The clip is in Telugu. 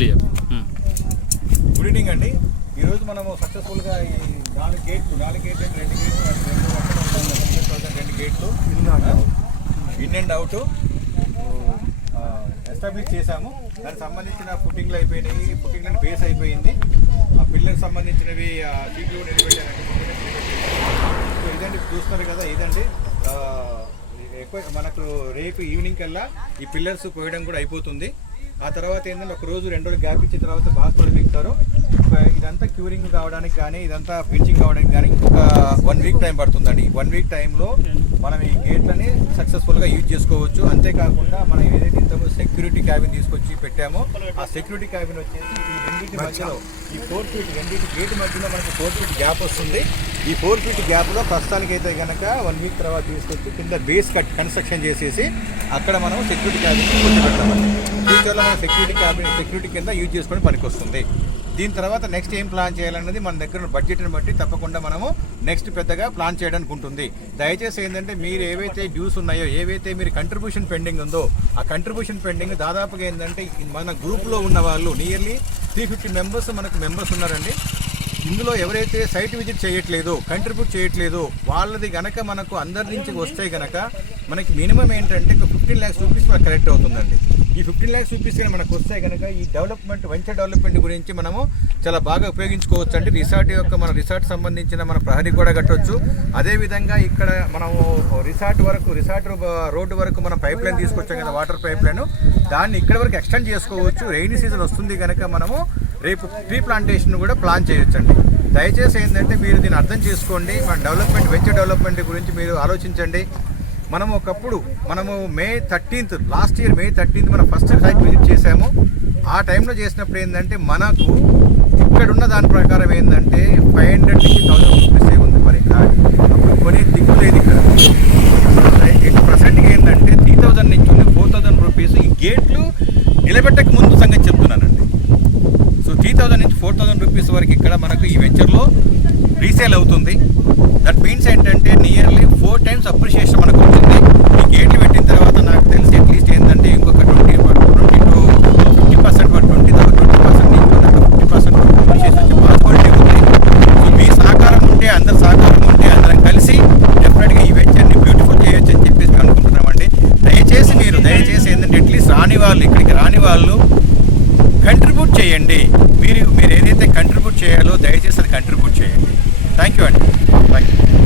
మళ్ళీ గుడ్ ఈవినింగ్ అండి. ఈరోజు మనము సక్సెస్ఫుల్గా ఈ 4 గేట్లు 2 గేట్లు 2 గేట్లు ఇన్ అండ్ అవుట్ ఎస్టాబ్లిష్ చేశాము. దానికి సంబంధించిన ఫుటింగ్లు అయిపోయినాయి, ఫుటింగ్లను బేస్ అయిపోయింది. ఆ పిల్లర్కి సంబంధించినవి సీట్లు కూడా నిలబెట్టారండి. సో ఇదండి చూస్తున్నారు కదా, ఇదండి ఎక్కువ మనకు రేపు ఈవినింగ్ కల్లా ఈ పిల్లర్స్ పోయడం కూడా అయిపోతుంది. ఆ తర్వాత ఏంటంటే ఒక రోజు 2 రోజులు గ్యాప్ ఇచ్చిన తర్వాత బాగా తొలగిస్తారు. ఇదంతా క్యూరింగ్ కావడానికి కానీ ఇదంతా ఫినిషింగ్ కావడానికి కానీ ఒక 1 వీక్ టైం పడుతుందండి. 1 వీక్ టైంలో మనం ఈ గేట్లని సక్సెస్ఫుల్గా యూజ్ చేసుకోవచ్చు. అంతేకాకుండా మనం ఏదైతే ఇంతకుముందు సెక్యూరిటీ క్యాబిన్ తీసుకొచ్చి పెట్టామో ఆ సెక్యూరిటీ క్యాబిన్ వచ్చేసి ఈ రెండింటి మధ్యలో ఈ 4 ఫీట్ రెండింటి గేట్ మధ్యలో మనకి 4 ఫీట్ గ్యాప్ వస్తుంది. ఈ 4 ఫీట్ గ్యాప్లో ప్రస్తుతానికి అయితే కనుక 1 వీక్ తర్వాత తీసుకొచ్చి కింద బేస్ కన్స్ట్రక్షన్ చేసేసి అక్కడ మనం సెక్యూరిటీ క్యాబిన్ కొట్టి పెట్టామండి. ఫ్యూచర్లో మనం సెక్యూరిటీ కింద యూజ్ చేసుకొని పనికి వస్తుంది. దీని తర్వాత నెక్స్ట్ ఏం ప్లాన్ చేయాలన్నది మన దగ్గర బడ్జెట్ని బట్టి తప్పకుండా మనము నెక్స్ట్ పెద్దగా ప్లాన్ చేయడానికి ఉంటుంది. దయచేసి ఏంటంటే మీరు ఏవైతే డ్యూస్ ఉన్నాయో, ఏవైతే మీరు కంట్రిబ్యూషన్ పెండింగ్ ఉందో ఆ కంట్రిబ్యూషన్ పెండింగ్ దాదాపుగా ఏంటంటే మన గ్రూప్లో ఉన్న వాళ్ళు నియర్లీ 350 మెంబర్స్ ఉన్నారండి. ఇందులో ఎవరైతే సైట్ విజిట్ చేయట్లేదో, కంట్రిబ్యూట్ చేయట్లేదో వాళ్ళది గనక మనకు అందరి నుంచి వస్తే గనక మనకి మినిమం ఏంటంటే 15 lakhs రూపీస్ మనకు కలెక్ట్ అవుతుందండి. ఈ 15 lakhs రూపీస్ కానీ మనకు వస్తే కనుక ఈ డెవలప్మెంట్ వెంచర్ డెవలప్మెంట్ గురించి మనము చాలా బాగా ఉపయోగించుకోవచ్చు అండి. మన రిసార్ట్ సంబంధించిన మన ప్రహరీ కూడా కట్టవచ్చు. అదేవిధంగా ఇక్కడ మనము రిసార్ట్ రోడ్డు వరకు మనం పైప్ లైన్ తీసుకొచ్చాం కదా, వాటర్ పైప్ లైన్, దాన్ని ఇక్కడ వరకు ఎక్స్టెండ్ చేసుకోవచ్చు. రెయినీ సీజన్ వస్తుంది కనుక మనము రేపు ట్రీ ప్లాంటేషన్ కూడా ప్లాన్ చేయొచ్చండి. దయచేసి ఏంటంటే మీరు దీన్ని అర్థం చేసుకోండి. మన వెంచర్ డెవలప్మెంట్ గురించి మీరు ఆలోచించండి. మనము May 13th last year May 13th మనం ఫస్ట్ సైట్ విజిట్ చేసాము. ఆ టైంలో చేసినప్పుడు ఏంటంటే మనకు ఇక్కడున్న దాని ప్రకారం ఏంటంటే 500 నుంచి 1000 రూపీసే ఉంది. మరి అప్పుడు కొనే దిక్కు లేదు ఇక్కడ. ప్రజెంట్గా ఏంటంటే 3000 నుంచి 4000 రూపీస్ ఈ గేట్లు నిలబెట్టక ముందు సంగతి చెప్తున్నానండి. సో 3000 నుంచి 4000 రూపీస్ వరకు ఇక్కడ మనకు ఈ వెంచర్లో రీసేల్ అవుతుంది. దట్ మీన్స్ ఏంటంటే నియర్లీ 4 times అప్రిషియేషన్ మనకు వచ్చింది. ఈ గేట్లు పెట్టిన తర్వాత నాకు తెలిసి అట్లీస్ట్ ఏంటంటే ఇంకొక 20% అప్రిషియేషన్ వచ్చే పాసిబిలిటీ ఉంది. సో మీ సహకారం ఉంటే, అందరి సహకారం ఉంటే అందరం కలిసి డెఫినెట్గా ఈ వెంచర్ని బ్యూటిఫుల్ చేయొచ్చు అని చెప్పేసి అనుకుంటున్నామండి. దయచేసి ఏంటంటే అట్లీస్ట్ ఇక్కడికి రాని వాళ్ళు కంట్రిబ్యూట్ చేయండి. మీరు ఏదైతే కంట్రిబ్యూట్ చేయాలో దయచేసి అది కంట్రిబ్యూట్ చేయండి. థ్యాంక్ యూ అండి. Thank you.